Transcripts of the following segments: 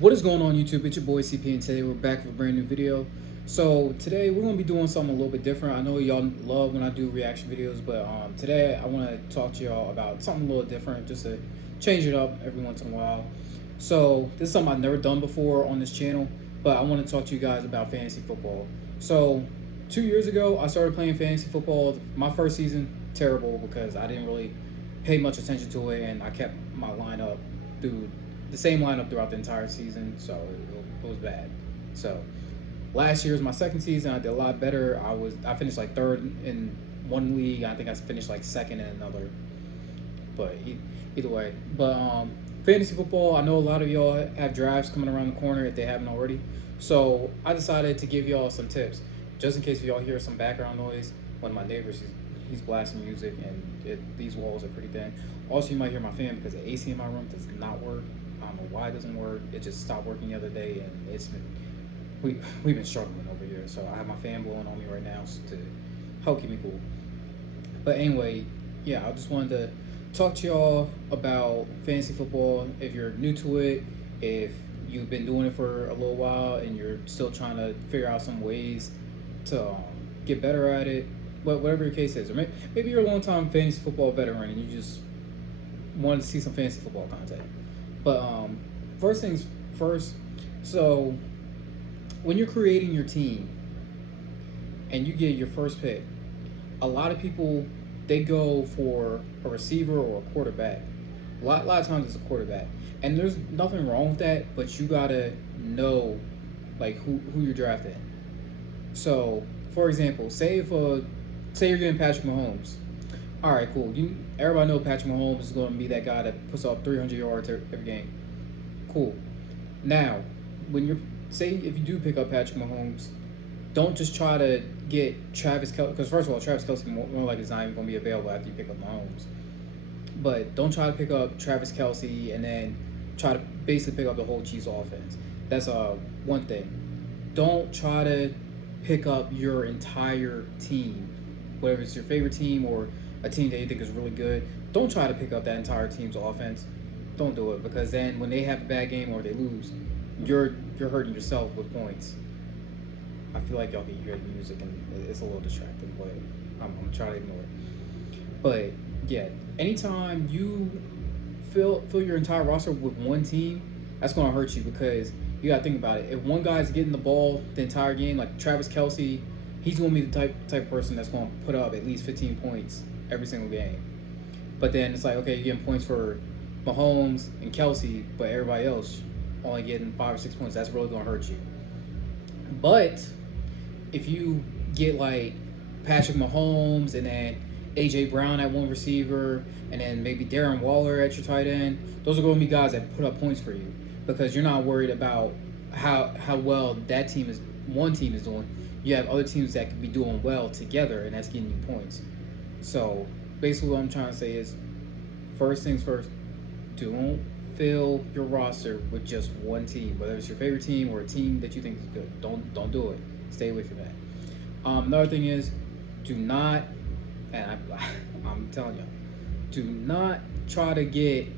What is going on YouTube? It's your boy CP and today we're back with a brand new video. So today we're going to be doing something a little bit different. I know y'all love when I do reaction videos, but today I want to talk to y'all about something a little different just to change it up every once in a while. So this is something I've never done before on this channel, but I want to talk to you guys about fantasy football. So 2 years ago I started playing fantasy football. My first season, terrible because I didn't really pay much attention to it and I kept my lineup through the same lineup throughout the entire season, so it was bad. So last year was my second season. I did a lot better. I finished like third in one league. I think I finished like second in another. But either way, but fantasy football. I know a lot of y'all have drafts coming around the corner if they haven't already. So I decided to give y'all some tips, just in case y'all hear some background noise. One of my neighbors, he's blasting music, and these walls are pretty thin. Also, you might hear my fan because the AC in my room does not work. I don't know why it doesn't work. It just stopped working the other day, and we've been struggling over here. So I have my fan blowing on me right now to help keep me cool. But anyway, yeah, I just wanted to talk to y'all about fantasy football. If you're new to it, if you've been doing it for a little while and you're still trying to figure out some ways to get better at it, whatever your case is, or maybe you're a long-time fantasy football veteran and you just want to see some fantasy football content. But first things first, so when you're creating your team and you get your first pick, a lot of people, they go for a receiver or a quarterback. A lot of times it's a quarterback. And there's nothing wrong with that, but you gotta know like who you're drafting. So for example, say you're getting Patrick Mahomes. All right, cool. Everybody know Patrick Mahomes is going to be that guy that puts up 300 yards every game. Cool. Now, if you do pick up Patrick Mahomes, don't just try to get Travis Kelce, because first of all, Travis Kelce more like is not even going to be available after you pick up Mahomes. But don't try to pick up Travis Kelce and then try to basically pick up the whole Chiefs offense. That's one thing. Don't try to pick up your entire team, whether it's your favorite team or a team that you think is really good. Don't try to pick up that entire team's offense. Don't do it, because then when they have a bad game or they lose, you're hurting yourself with points. I feel like y'all can hear the music and it's a little distracting, but I'm gonna try to ignore it. But yeah, anytime you fill your entire roster with one team, that's gonna hurt you, because you gotta think about it. If one guy's getting the ball the entire game, like Travis Kelce, he's gonna be the type of person that's gonna put up at least 15 points every single game. But then it's like, okay, you're getting points for Mahomes and Kelce, but everybody else only getting 5 or 6 points. That's really gonna hurt you. But if you get like Patrick Mahomes and then AJ Brown at one receiver and then maybe Darren Waller at your tight end, those are going to be guys that put up points for you, because you're not worried about how well one team is doing. You have other teams that could be doing well together, and that's getting you points. So basically what I'm trying to say is, first things first, don't fill your roster with just one team, whether it's your favorite team or a team that you think is good. Don't do it. Stay away from that. Another thing is, do not, and I'm telling you, do not try to get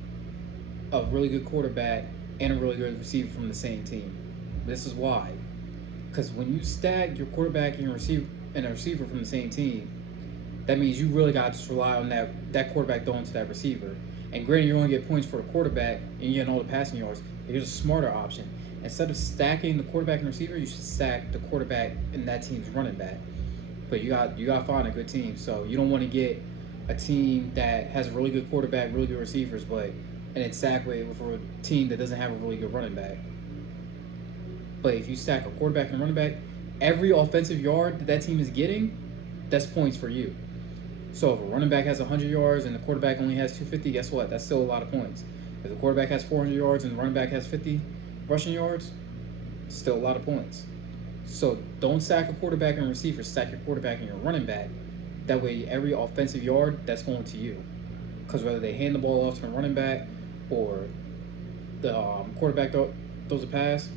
a really good quarterback and a really good receiver from the same team. This is why. Because when you stack your quarterback and a receiver from the same team, that means you really got to just rely on that quarterback throwing to that receiver. And granted, you're going to get points for the quarterback and you're getting all the passing yards. Here's a smarter option. Instead of stacking the quarterback and receiver, you should stack the quarterback and that team's running back. But you got to find a good team. So you don't want to get a team that has a really good quarterback, really good receivers, and then stack with a team that doesn't have a really good running back. But if you stack a quarterback and running back, every offensive yard that team is getting, that's points for you. So if a running back has 100 yards and the quarterback only has 250, guess what? That's still a lot of points. If the quarterback has 400 yards and the running back has 50 rushing yards, still a lot of points. So don't stack a quarterback and receiver, stack your quarterback and your running back. That way every offensive yard, that's going to you. Because whether they hand the ball off to a running back or the quarterback throws a pass,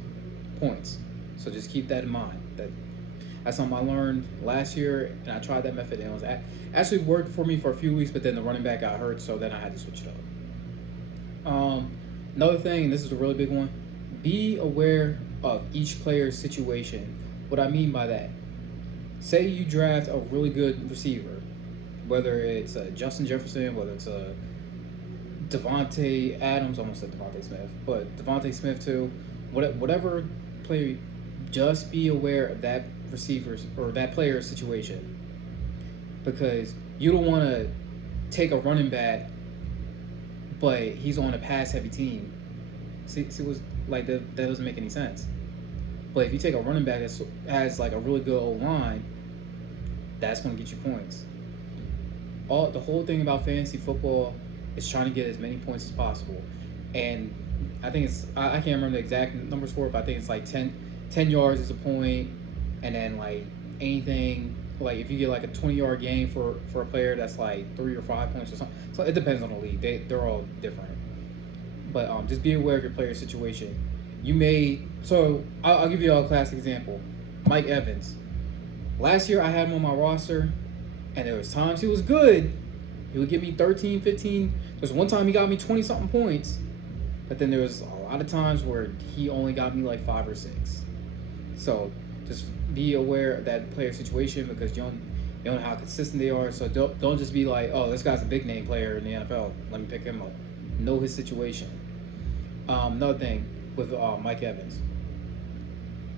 points. So just keep that in mind. That's something I learned last year, and I tried that method, and it was actually worked for me for a few weeks, but then the running back got hurt, so then I had to switch it up. Another thing, and this is a really big one, be aware of each player's situation. What I mean by that, say you draft a really good receiver, whether it's Justin Jefferson, whether it's Devontae Adams, almost said Devontae Smith, but Devontae Smith too, whatever player, just be aware of that receiver's or that player's situation, because you don't want to take a running back, but he's on a pass-heavy team. See, was like that doesn't make any sense. But if you take a running back that has like a really good old line, that's going to get you points. The whole thing about fantasy football is trying to get as many points as possible. And I think I can't remember the exact numbers for it, but I think it's like 10 yards is a point, and then like anything, like if you get like a 20-yard gain for a player, that's like 3 or 5 points or something. So it depends on the league. They're all different. But just be aware of your player's situation. I'll give you a classic example. Mike Evans. Last year I had him on my roster, and there was times he was good. He would give me 13, 15. There's one time he got me 20-something points, but then there was a lot of times where he only got me like 5 or 6. So just be aware of that player situation, because you don't know how consistent they are. So don't just be like, oh, this guy's a big name player in the NFL, let me pick him up. Know his situation. Another thing with Mike Evans.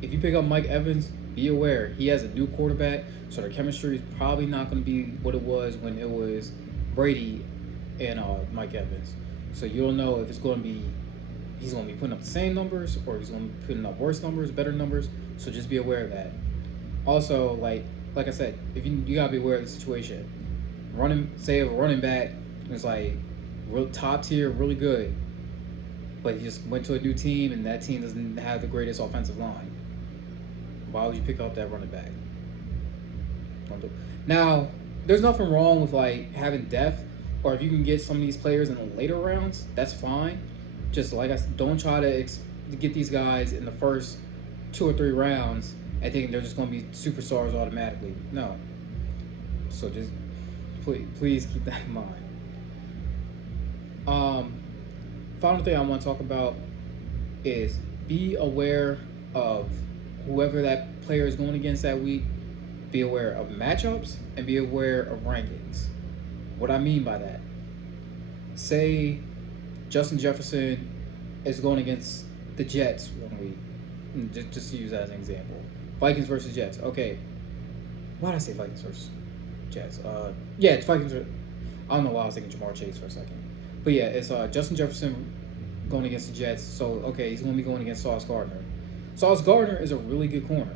If you pick up Mike Evans, be aware he has a new quarterback, so their chemistry is probably not going to be what it was when it was Brady and Mike Evans. So you don't know if he's going to be putting up the same numbers, or he's going to be putting up worse numbers, better numbers. So just be aware of that. Also, like I said, if you gotta be aware of the situation. Say if a running back is like real top tier, really good, but he just went to a new team and that team doesn't have the greatest offensive line. Why would you pick up that running back? Now, there's nothing wrong with like having depth, or if you can get some of these players in the later rounds, that's fine. Just like I said, don't try to get these guys in the first 2 or 3 rounds and think they're just going to be superstars automatically. No. So just please keep that in mind. Final thing I want to talk about is be aware of whoever that player is going against that week. Be aware of matchups and be aware of rankings. What I mean by that, say Justin Jefferson is going against the Jets one week. Just to use that as an example. Vikings versus Jets. Okay. Why did I say Vikings versus Jets? Yeah, it's Vikings. I don't know why I was thinking Jamar Chase for a second. But yeah, it's Justin Jefferson going against the Jets. So, okay, he's going to be going against Sauce Gardner. Sauce Gardner is a really good corner.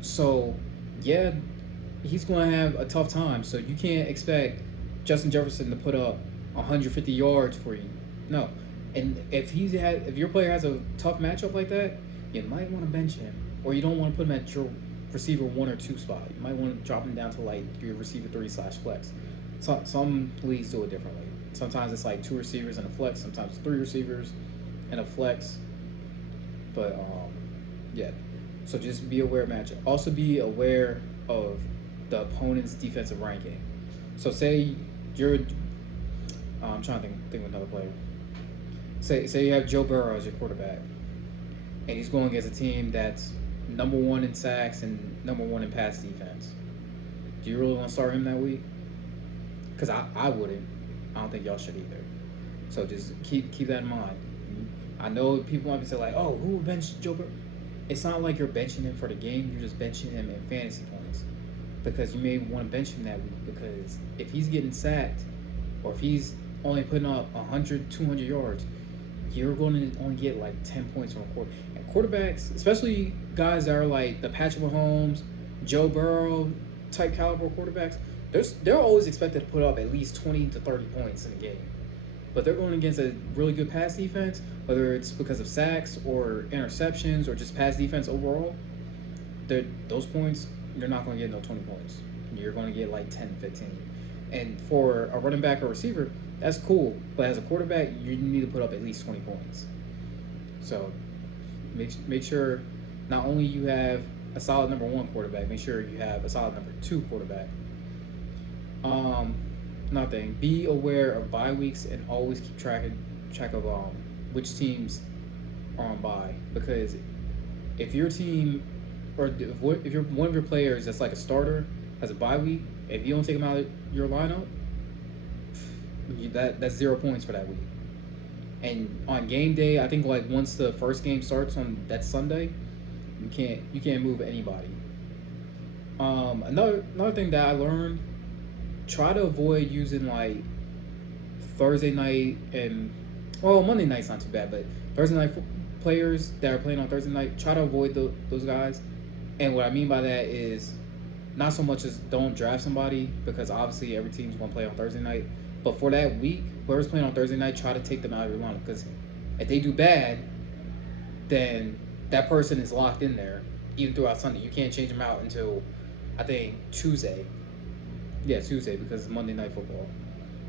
So, yeah, he's going to have a tough time. So you can't expect Justin Jefferson to put up 150 yards for you. No. And if your player has a tough matchup like that, you might want to bench him, or you don't want to put him at your receiver 1 or 2 spot. You might want to drop him down to like your receiver 3/flex. Some leagues do it differently. Sometimes it's like 2 receivers and a flex. Sometimes it's 3 receivers and a flex. But yeah. So just be aware of matchup. Also be aware of the opponent's defensive ranking. So say you're, I'm trying to think of another player. Say you have Joe Burrow as your quarterback, and he's going against a team that's number 1 in sacks and number 1 in pass defense. Do you really want to start him that week? Because I wouldn't. I don't think y'all should either. So just keep that in mind. I know people might be saying like, oh, who would bench Joe Burrow? It's not like you're benching him for the game. You're just benching him in fantasy points, because you may want to bench him that week, because if he's getting sacked, or if he's only putting up 100, 200 yards, you're going to only get like 10 points from a quarter. And quarterbacks, especially guys that are like the Patrick Mahomes, Joe Burrow type caliber quarterbacks, they're always expected to put up at least 20 to 30 points in a game. But they're going against a really good pass defense, whether it's because of sacks or interceptions or just pass defense overall. Those points, you're not going to get no 20 points. You're going to get like 10, 15. And for a running back or receiver, that's cool. But as a quarterback, you need to put up at least 20 points. So make sure not only you have a solid number 1 quarterback, make sure you have a solid number 2 quarterback. Another thing, be aware of bye weeks and always keep track of which teams on bye, because if your team or if you're one of your players that's like a starter has a bye week, if you don't take him out of your lineup, that's 0 points for that week. And on game day, I think like once the first game starts on that Sunday, you can't move anybody. Another thing that I learned, try to avoid using like Thursday night and Monday night's not too bad, but Thursday night players that are playing on Thursday night, try to avoid those guys. And what I mean by that is not so much as don't draft somebody, because obviously every team's going to play on Thursday night. But for that week, whoever's playing on Thursday night, try to take them out of your lineup, because if they do bad, then that person is locked in there even throughout Sunday. You can't change them out until I think Tuesday. Yeah, Tuesday, because it's Monday Night Football.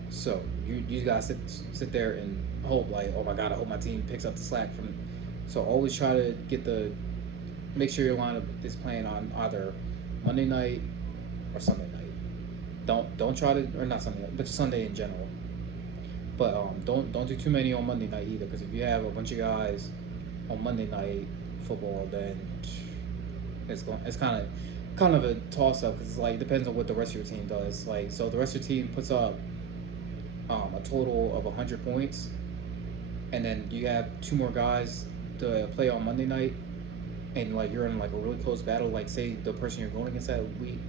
So you gotta sit there and hope, like, oh my God, I hope my team picks up the slack from. So always try to make sure your lineup is playing on either Monday night or Sunday night. Don't try to, or not Sunday, but Sunday in general. But don't do too many on Monday night either, because if you have a bunch of guys on Monday Night Football, then it's kind of a toss up, because it's like, it depends on what the rest of your team does. Like, so the rest of your team puts up a total of 100 points, and then you have two more guys to play on Monday night, and like you're in like a really close battle. Like, say the person you're going against that week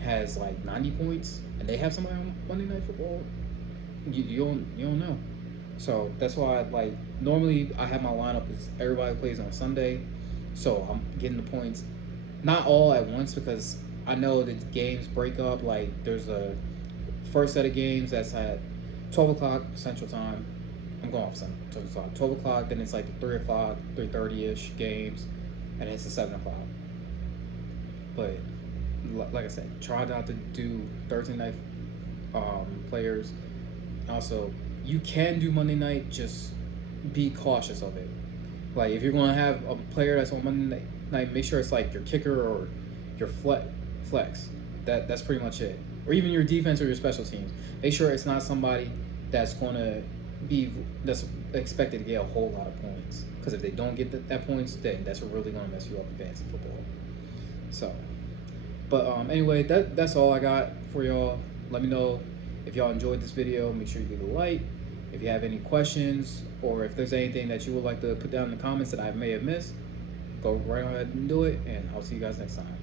has like 90 points, and they have somebody on Monday Night Football. You don't know. So that's why normally I have my lineup is everybody plays on Sunday, so I'm getting the points not all at once, because I know that games break up. Like, there's a first set of games that's at 12 o'clock Central Time. I'm going off Central Time. 12 o'clock, then it's like the 3 o'clock, 3:30-ish games, and it's the 7 o'clock. But like I said, try not to do Thursday night players. Also, you can do Monday night, just be cautious of it. Like, if you're going to have a player that's on Monday night, make sure it's like your kicker or your flex. That's pretty much it. Or even your defense or your special teams. Make sure it's not somebody that's expected to get a whole lot of points. Because if they don't get that points, then that's really going to mess you up in fantasy football. So, but anyway, that's all I got for y'all. Let me know if y'all enjoyed this video. Make sure you leave a like. If you have any questions, or if there's anything that you would like to put down in the comments that I may have missed, go right ahead and do it, and I'll see you guys next time.